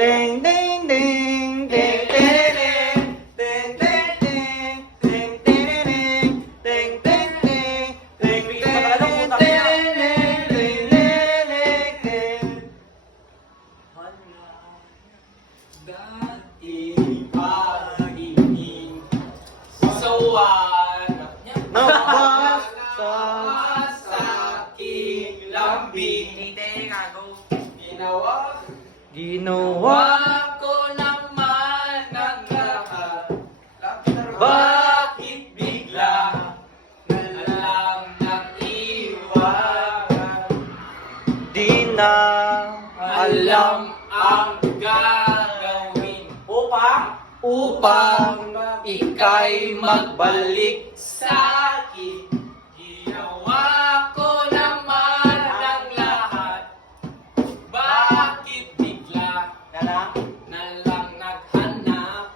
Ding ding ding ding ding ding ding ding ding ding ding ding ding ding Dating pag-ibig sawan Nabas sa aking lambing. ginawa Ako naman ang lahat. Bakit bigla na lang nag-iwan? di na Alam ang gagawin upang ika'y magbalik sa akin. Ginawa ko naman ang lahat. Bakit bigla na lang naghanap?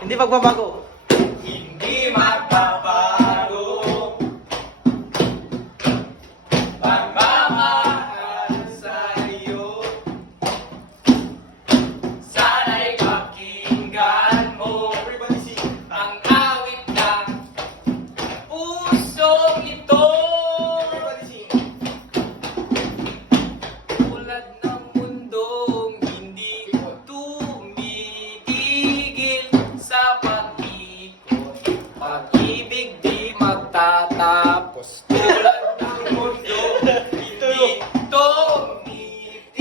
hindi magbabago. Hindi magbabago pagmamahal sa'yo. Sana'y pakinggan mo ang awit na pusong ito. Tulad ng mundong hindi tumigil sa pag-ikot, pag-ibig di magtatapos. Tulad ng mundong hindi tumitigil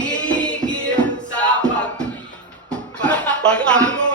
sa pag-ibig, Pag-ako